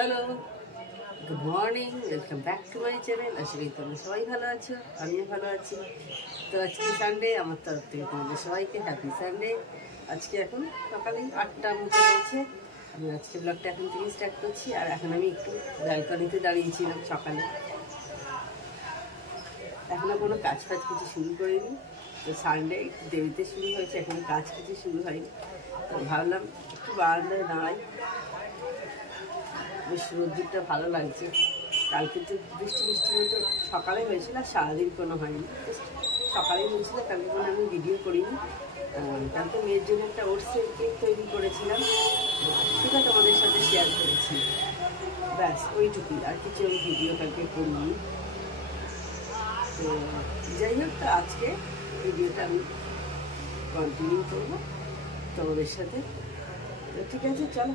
Hello, good morning, welcome back to my channel. আশা করি তোমরা সবাই ভালো আছো, আমিও ভালো আছি। তো আজকে সানডে, আমার তরফ থেকে তোমাদের সবাইকে হ্যাপি সানডে। আজকে এখন সকালে 8টার মতো হয়েছে। আমি আজকে ব্লগটা এখন থেকে স্টার্ট করছি। আর এখন আমি একটু ব্যালকনিতে দাঁড়িয়েছিলাম সকালে, এখনও কোনো কাজ ফাজ কিছু শুরু করিনি। তো সানডে একটু দেরিতে শুরু হয়েছে, এখনো কাজ কিছু শুরু হয়নি। তো ভাবলাম একটু বারান্দায় দাঁড়াই, বেশ রোদ্দুরটা ভালো লাগছে। কালকে তো বৃষ্টি মতো সকালে হয়েছিল, আর সারাদিন কোনো হয়নি, সকালেই হয়েছিল। কালকে কোনো আমি ভিডিও করিনি। কালকে মেয়ের জন্য একটা ওটসের কেক তৈরি করেছিলাম, সেটা তোমাদের সাথে শেয়ার করেছি। ব্যাস ওইটুকুই, আর কিছু আমি ভিডিও কালকে করিনি। তো যাই হোক, তো আজকে ভিডিওটা আমি কন্টিনিউ করবো তোমাদের সাথে। তো ঠিক আছে, চলো।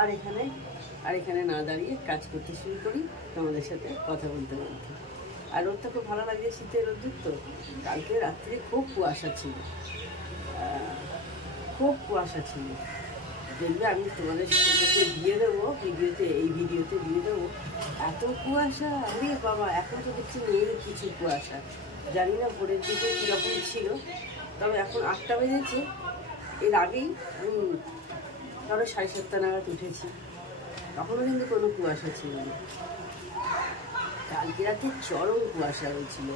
আর এখানে না দাঁড়িয়ে কাজ করতে শুরু করি তোমাদের সাথে কথা বলতে বলতে। আর রোদটা খুব ভালো লাগে, শীতের রোদ্দুর। তো কালকে রাত্রে খুব কুয়াশা ছিল, দেখবে আমি তোমাদের সাথে দিয়ে দেবো এই ভিডিওতে দিয়ে দেবো। এত কুয়াশা, আরে বাবা, এখন তো দেখছি নেই কিছু কুয়াশা। জানি না ভোরের দিকে কীরকম ছিল, তবে এখন 8টা বেজেছে। এর আগেই ধরো 7:30 নাগাদ উঠেছি, তখনও কিন্তু কোনো কুয়াশা ছিল না। কালকে রাতে চরম কুয়াশা হয়েছিল।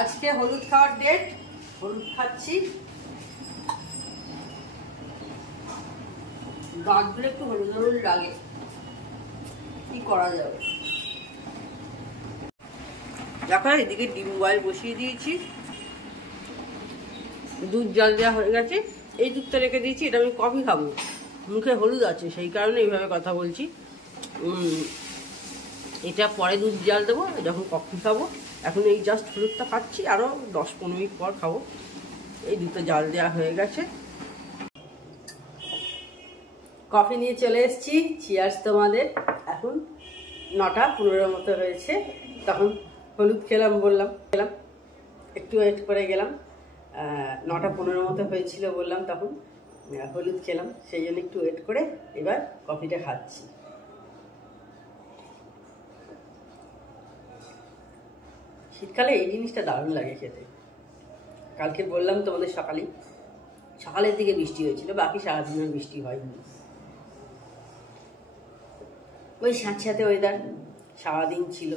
আজকে হলুদ খাওয়ার ডেট, হলুদ খাচ্ছি। দাঁতগুলো একটু হলুদ হলুদ লাগে, কি করা যাবে। দেখো, এদিকে ডিম বয়েল বসিয়ে দিয়েছি, দুধ জল দেওয়া হয়ে গেছে। এই দুধটা রেখে দিয়েছি, এটা আমি কফি খাবো। মুখে হলুদ আছে, সেই কারণে এইভাবে কথা বলছি। এটা পরে দুধ জল দেবো যখন কফি খাবো। এখন এই জাস্ট হলুদটা খাচ্ছি, আরও 10-15 মিনিট পর খাবো। এই দুধটা জল দেওয়া হয়ে গেছে। কফি নিয়ে চলে এসেছি, চিয়ার্স তোমাদের। এখন 9:15 মতো হয়েছে, তখন হলুদ খেলাম, একটু ওয়েট করে গেলাম। 9:15 মতো হয়েছিল বললাম, তখন হলুদ খেলাম, সেই জন্য একটু ওয়েট করে এবার কফিটা খাচ্ছি। শীতকালে এই জিনিসটা দারুণ লাগে খেতে। কালকে বললাম তোমাদের সকালের দিকে বৃষ্টি হয়েছিল, বাকি সারাদিনের বৃষ্টি হয়নি। ওই স্যাঁতস্যাঁতে ওয়েদার সারাদিন ছিল।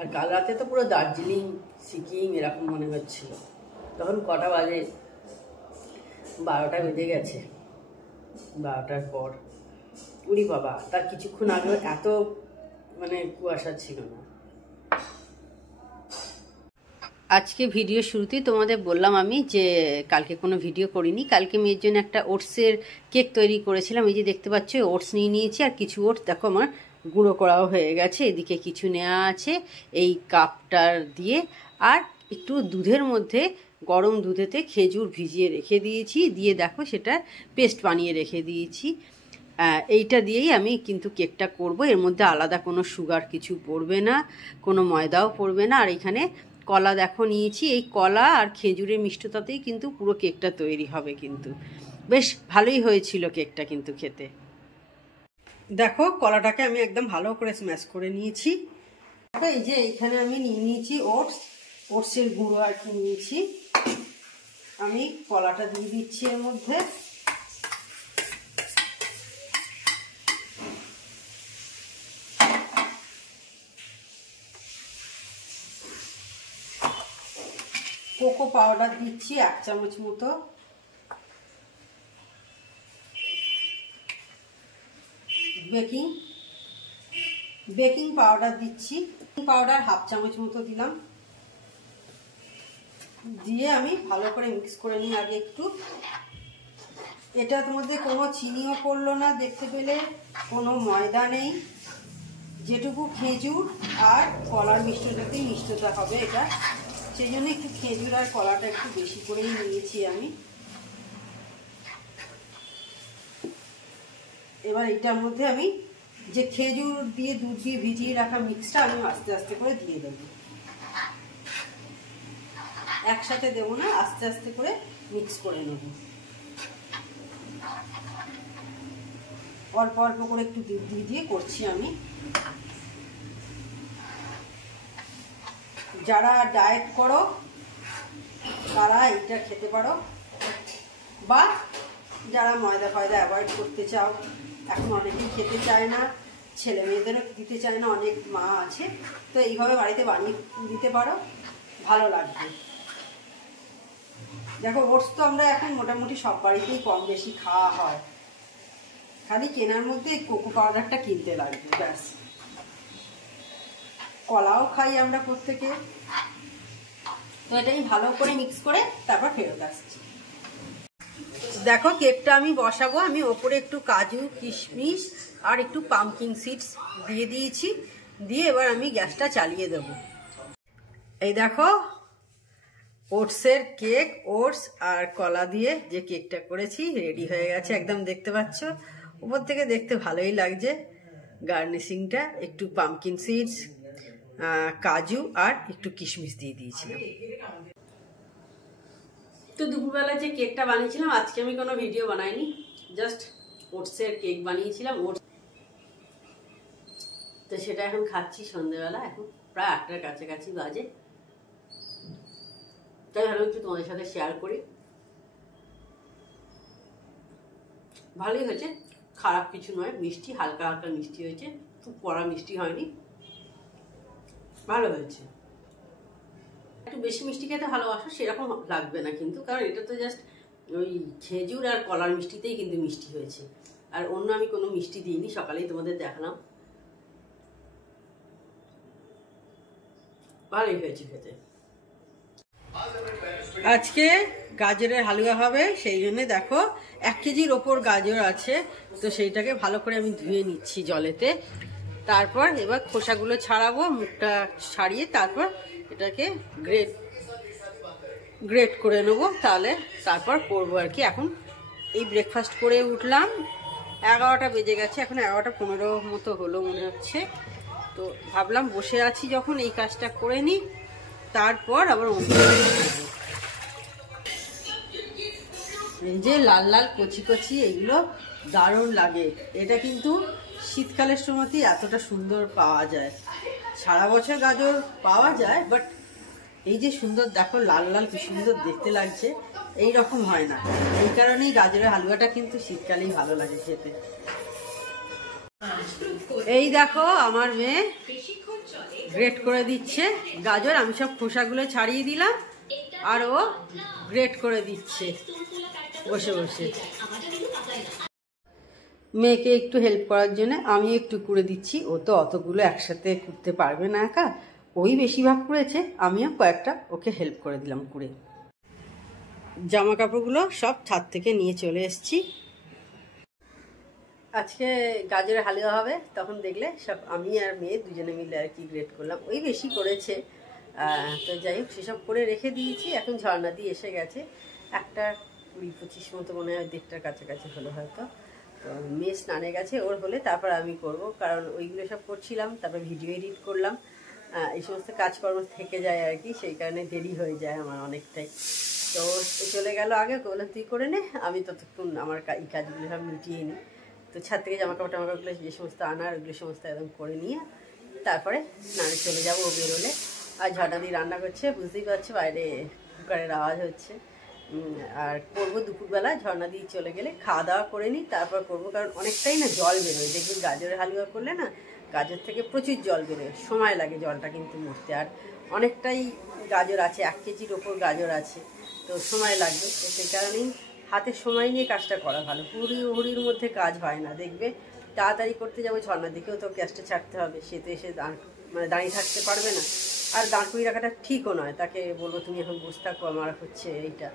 আর কাল রাতে তো পুরো দার্জিলিং, সিকিম এরকম মনে হচ্ছিল। তখন কটা বাজে? 12টা বেজে গেছে। 12টার পর, উড়ি বাবা, তার কিছুক্ষণ আগে এত কুয়াশা ছিল না। আজকে ভিডিও শুরুতেই তোমাদের বললাম আমি যে কালকে কোনো ভিডিও করিনি। কালকে মেয়ের জন্য একটা ওটসের কেক তৈরি করেছিলাম। এই যে দেখতে পাচ্ছ, ওটস নিয়ে নিয়েছি, আর কিছু ওটস দেখো আমার গুঁড়ো করাও হয়ে গেছে। এদিকে কিছু নেওয়া আছে এই কাপটার দিয়ে, আর একটু দুধের মধ্যে, গরম দুধেতে খেজুর ভিজিয়ে রেখে দিয়েছি, দিয়ে দেখো সেটা পেস্ট বানিয়ে রেখে দিয়েছি। এইটা দিয়েই আমি কিন্তু কেকটা করব। এর মধ্যে আলাদা কোনো সুগার কিছু পড়বে না, কোনো ময়দাও পড়বে না। আর এখানে কলা দেখো নিয়েছি, এই কলা আর খেজুরের মিষ্টতাতেই কিন্তু পুরো কেকটা তৈরি হবে। কিন্তু বেশ ভালোই হয়েছিল কেকটা কিন্তু খেতে। দেখো, কলাটাকে আমি একদম ভালো করে স্ম্যাশ করে নিয়েছি। এই যে এইখানে আমি নিয়ে নিয়েছি ওটসের গুঁড়ো আর কি নিয়েছি। আমি কলাটা দিয়ে দিচ্ছি এর মধ্যে। কোকো পাউডার দিচ্ছি 1 চামচ মতো। বেকিং পাউডার দিচ্ছি, পাউডার 1/2 চামচ মতো দিলাম। দিয়ে আমি ভালো করে মিক্স করে নিই আগে একটু। এটার মধ্যে কোনো চিনিও পড়লো না, দেখতে পেলে কোনো ময়দা নেই। যেটুকু খেজুর আর কলার মিষ্টতা হবে এটা, সেই জন্য একটু খেজুর আর কলাটা একটু বেশি করেই নিয়েছি আমি। এবার এটার মধ্যে আমি যে খেজুর দিয়ে দুধ দিয়ে ভিজিয়ে রাখা মিক্সটা আমি আস্তে আস্তে করে দিয়ে দেবো। একসাথে দেবো না, আস্তে আস্তে করে মিক্স করে নেব। অল্প অল্প করে একটু দিয়ে দিয়ে করছি আমি। যারা ডায়েট করো তারা এটা খেতে পারো, বা যারা ময়দা ফয়দা অ্যাভয়েড করতে চাও, এখন অনেকেই খেতে চায় না, ছেলে মেয়েদেরও দিতে চায় না, অনেক মা আছে, তো এইভাবে বাড়িতে বানিয়ে দিতে পারো, ভালো লাগবে। দেখো ওটস তো আমরা এখন মোটামুটি সব বাড়িতেই কম বেশি খাওয়া হয়, খালি কেনার মধ্যে কোকো পাউডারটা কিনতে লাগবে ব্যাস। কলাও খাই আমরা প্রত্যেকে। তো এটাই ভালো করে মিক্স করে তারপর ফেরত আসছি। দেখো কেকটা আমি বসাবো, আমি ওপরে একটু কাজু কিশমিশ আর একটু পামকিন সিডস দিয়ে দিয়েছি, দিয়ে এবার আমি গ্যাসটা চালিয়ে দেব। এই দেখো ওটসের কেক, ওটস আর কলা দিয়ে যে কেকটা করেছি রেডি হয়ে গেছে একদম, দেখতে পাচ্ছ। উপর থেকে দেখতে ভালোই লাগছে, গার্নিশিংটা একটু পামকিন সিডস, কাজু আর একটু কিশমিশ দিয়ে দিয়েছিলাম। তো দুপুরবেলা যে কেকটা বানিয়েছিলাম, আজকে আমি কোনো ভিডিও বানাইনি, জাস্ট ওটসের কেক বানিয়েছিলাম। ওটস তো সেটা এখন খাচ্ছি সন্ধ্যেবেলা, এখন প্রায় 8টার কাছাকাছি বাজে, তাই ভালো একটু তোমাদের সাথে শেয়ার করি। ভালোই হয়েছে, খারাপ কিছু নয়, মিষ্টি, হালকা হালকা মিষ্টি হয়েছে, খুব কড়া মিষ্টি হয়নি, ভালো হয়েছে। একটু বেশি মিষ্টি খেতে ভালোবাসো সেরকম লাগবে না কিন্তু, কারণ এটা তো জাস্ট ওই খেজুর আর কলার মিষ্টিতেই কিন্তু মিষ্টি হয়েছে, আর অন্য আমি কোনো মিষ্টি দিইনি, সকালেই তোমাদের দেখালাম। ভালোই হয়েছে খেতে। আজকে গাজরের হালুয়া হবে, সেই জন্য দেখো 1 কেজির ওপর গাজর আছে, তো সেইটাকে ভালো করে আমি ধুয়ে নিচ্ছি জলেতে। তারপর এবার খোসাগুলো ছাড়াবো, মুখটা ছাড়িয়ে তারপর এটাকে গ্রেট করে নেবো, তারপর করবো আর কি। এখন এই ব্রেকফাস্ট করে উঠলাম, 11টা বেজে গেছে, এখন 11টা 15 মতো হলো মনে হচ্ছে। তো ভাবলাম বসে আছি যখন এই কাজটা করে নিই, তারপর আবার এই যে লাল লাল কচি কচি এগুলো দারুণ লাগে। এটা কিন্তু শীতকালের সময়তেই এতটা সুন্দর পাওয়া যায়, সারা বছর গাজর পাওয়া যায়, বাট এই যে সুন্দর দেখো লাল লাল কি সুন্দর দেখতে লাগছে, এই রকম হয় না। এই কারণেই গাজরের হালুয়াটা কিন্তু শীতকালেই ভালো লাগে খেতে। এই দেখো আমার মেয়ে গ্রেট করে দিচ্ছে গাজর, আমি সব খোসাগুলো ছাড়িয়ে দিলাম আর ও গ্রেট করে দিচ্ছে বসে বসে। মেয়েকে একটু হেল্প করার জন্য আমি একটু করে দিচ্ছি, ও তো অতগুলো একসাথে করতে পারবে না একা, ওই বেশিরভাগ করেছে, আমিও কয়েকটা ওকে হেল্প করে দিলাম করে। জামা কাপড়গুলো সব ছাদ থেকে নিয়ে চলে এসেছি। আজকে গাজরের হালুয়া হবে, তখন দেখলে সব আমি আর মেয়ে দুজনে মিলে আর কি গ্রেট করলাম, ওই বেশি করেছে। তো যাই হোক সেসব করে রেখে দিয়েছি। এখন ঝর্ণা দিয়ে এসে গেছে, 1টা 20-25 মতো মনে হয়, 1:30টার কাছাকাছি হলো হয়তো। তো মেয়ে স্নানে গেছে, ওর হলে তারপর আমি করব, কারণ ওইগুলো সব করছিলাম, তারপর ভিডিও এডিট করলাম, এই সমস্ত কাজকর্ম থেকে যায় আর কি, সেই কারণে দেরি হয়ে যায় আমার অনেকটাই। তো চলে গেল আগে, বললাম তুই করে নে, আমি ততক্ষণ আমার এই কাজগুলো সব মিটিয়ে নিই। তো ছাদ থেকে জামা কাপড়গুলো যে সমস্ত আনার ওগুলো সমস্ত একদম করে নিয়ে তারপরে স্নানে চলে যাবো ও বেরোলে। আর ঝর্ণা দিয়ে রান্না করছে, বুঝতেই পারছো বাইরে কুকারের আওয়াজ হচ্ছে। আর করবো দুপুরবেলা, ঝর্ণা দিয়ে চলে গেলে খাওয়া দাওয়া করে নিই, তারপর করবো, কারণ অনেকটাই না জল বেরোয়। দেখবেন গাজরের হালুয়া করলে না গাজর থেকে প্রচুর জল বেরোয়, সময় লাগে জলটা কিন্তু মরতে, আর অনেকটাই গাজর আছে, 1 কেজির ওপর গাজর আছে, তো সময় লাগবে। তো সেই কারণেই হাতে সময় নিয়ে কাজটা করা ভালো, হুড়ির মধ্যে কাজ হয় না। দেখবে তাড়াতাড়ি করতে যাবো, ঝর্ণার দিকেও তো গ্যাসটা ছাড়তে হবে, সে তো এসে দাঁড়িয়ে থাকতে পারবে না, আর দাঁড় করিয়ে রাখাটা ঠিকও নয়। তাকে বলবো তুমি এখন বসে থাকো, আমার হচ্ছে এইটা,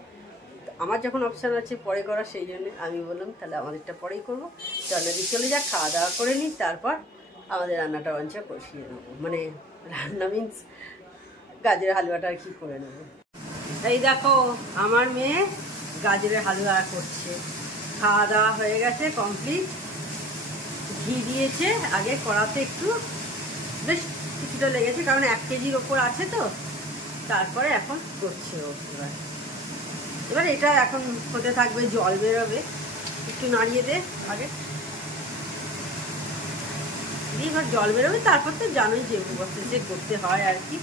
আমার যখন অপশান আছে পরে করা, সেই জন্য আমি বললাম তাহলে আমাদেরটা পরেই করবো, ঝর্ণা দিয়ে চলে যাক, খাওয়া দাওয়া করে নিই, তারপর আমাদের রান্নাটা বাঞ্চা কষিয়ে নেবো, মানে রান্না মিন্স গাজরের হালুয়াটা আর কি করে নেবো। এই দেখো আমার মেয়ে গাজরের হালুয়া করছে, খাওয়া দাওয়া হয়ে গেছে কমপ্লিট। ঘি দিয়েছে আগে কড়াতে, একটু বেশ কিছুটা লেগেছে, কারণ 1 কেজির ওপর আছে, তো তারপরে এখন করছে এবার এটা এখন হতে থাকবে, জল বেরোবে, একটু নাড়িয়ে দে আগে, এবার জল বেরোবে, তারপর তো জানোই যে প্রসেসে করতে হয় আর কি।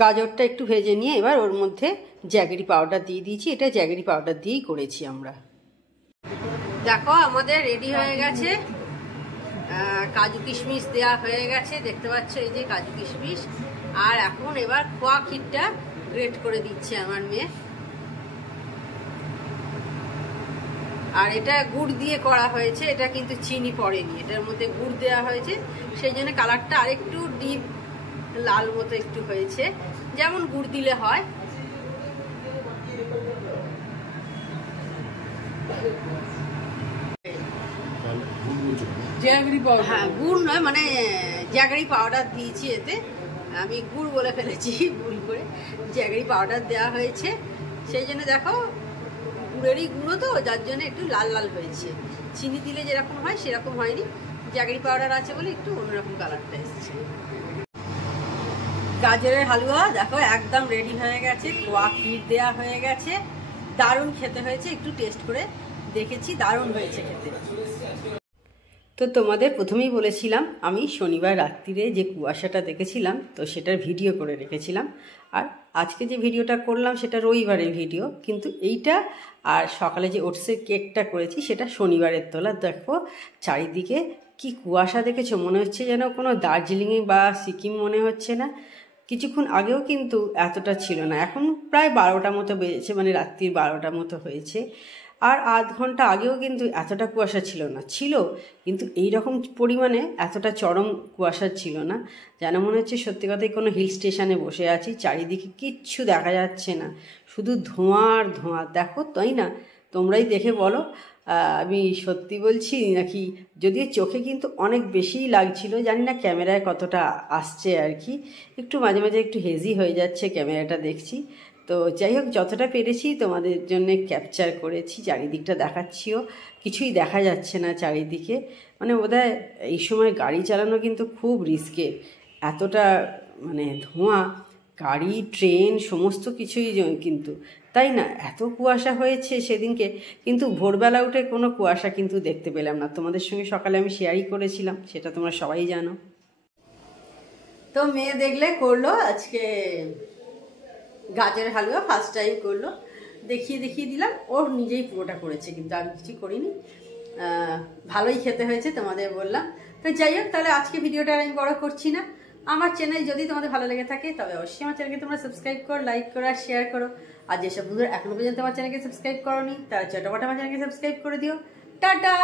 গাজরটা একটু ভেজে নিয়ে এবার ওর মধ্যে জ্যাগেরি পাউডার দিয়ে দিয়েছি, এটা জ্যাগেরি পাউডার দিয়েই করেছি আমরা। দেখো আমাদের রেডি হয়ে গেছে, কাজু কিশমিশ দেওয়া হয়ে গেছে, দেখতে পাচ্ছ এই যে কাজু কিশমিশ। আর এখন এবার খোয়া ক্ষীরটা গ্রেট করে দিচ্ছে আমার মেয়ে। আর এটা গুড় দিয়ে করা হয়েছে, এটা কিন্তু চিনি পড়েনি, এটার মধ্যে গুড় দেওয়া হয়েছে, সেই জন্য কালারটা আরেকটু ডিপ লাল মতো একটু হয়েছে, যেমন গুড় দিলে হয়। হ্যাঁ গুড় নয়, মানে জ্যাগেরি পাউডার দিয়েছি এতে, আমি গুড় বলে ফেলেছি ভুল করে, জ্যাগেরি পাউডার দেওয়া হয়েছে, সেই জন্য দেখো গুড়েরই গুঁড়ো তো, যার জন্য একটু লাল লাল হয়েছে। চিনি দিলে যেরকম হয় সেরকম হয়নি, জ্যাগেরি পাউডার আছে বলে একটু অন্যরকম কালারটা এসেছে। গাজরের হালুয়া দেখো একদম রেডি হয়ে গেছে, খোয়া ক্ষীর দেওয়া হয়ে গেছে, দারুণ খেতে হয়েছে, একটু টেস্ট করে দেখেছি, দারুণ হয়েছে খেতে। তো তোমাদের প্রথমেই বলেছিলাম আমি শনিবার রাত্রিরে যে কুয়াশাটা দেখেছিলাম তো সেটার ভিডিও করে রেখেছিলাম, আর আজকে যে ভিডিওটা করলাম সেটা রবিবারের ভিডিও, কিন্তু এইটা আর সকালে যে ওটসের কেকটা করেছি সেটা শনিবারের তোলা। দেখো চারিদিকে কি কুয়াশা দেখেছো, মনে হচ্ছে যেন কোনো দার্জিলিংয়ে বা সিকিম মনে হচ্ছে না। কিছুক্ষণ আগেও কিন্তু এতটা ছিল না, এখন প্রায় 12টা মতো বেজেছে, মানে রাত্রির 12টা মতো হয়েছে। আর আধ ঘন্টা আগেও কিন্তু এতটা কুয়াশা ছিল না, ছিল কিন্তু এই রকম পরিমাণে এতটা চরম কুয়াশা ছিল না, যেন মনে হচ্ছে সত্যি কথাই কোনো হিল স্টেশনে বসে আছি, চারিদিকে কিচ্ছু দেখা যাচ্ছে না, শুধু ধোঁয়া আর ধোঁয়া। দেখো তাই না, তোমরাই দেখে বলো আমি সত্যি বলছি নাকি। যদিও চোখে কিন্তু অনেক বেশিই লাগছিল, জানি না ক্যামেরায় কতটা আসছে আর কি, একটু মাঝে মাঝে একটু হেজি হয়ে যাচ্ছে ক্যামেরাটা দেখছি। তো যাই হোক যতটা পেরেছি তোমাদের জন্য ক্যাপচার করেছি, চারিদিকটা দেখাচ্ছিও, কিছুই দেখা যাচ্ছে না চারিদিকে, মানে বোধহয় এই সময় গাড়ি চালানো কিন্তু খুব রিস্কের, এতটা মানে ধোঁয়া, গাড়ি ট্রেন সমস্ত কিছুই কিন্তু, তাই না? এত কুয়াশা হয়েছে সেদিনকে, কিন্তু ভোরবেলা উঠে কোনো কুয়াশা কিন্তু দেখতে পেলাম না। তোমাদের সঙ্গে সকালে আমি শেয়ারই করেছিলাম, সেটা তোমরা সবাই জানো। তো মেয়ে দেখলে করলো আজকে গাজরের হালুয়া, ফার্স্ট টাইম করলো, দেখিয়ে দিলাম, ওর নিজেই পুরোটা করেছে, কিন্তু আমি কিছু করিনি। ভালোই খেতে হয়েছে তোমাদের বললাম। তো যাই হোক, তাহলে আজকে ভিডিওটা আমি বড় করছি না। আমার চ্যানেল যদি তোমাদের ভালো লেগে থাকে তবে অবশ্যই আমার চ্যানেলকে তোমরা সাবস্ক্রাইব করো, লাইক করো আর শেয়ার করো। আর যেসব বন্ধুরা এখনো পর্যন্ত আমার চ্যানেলকে সাবস্ক্রাইব করোনি তারা চটপট আমার চ্যানেলকে সাবস্ক্রাইব করে দিও। টাটা।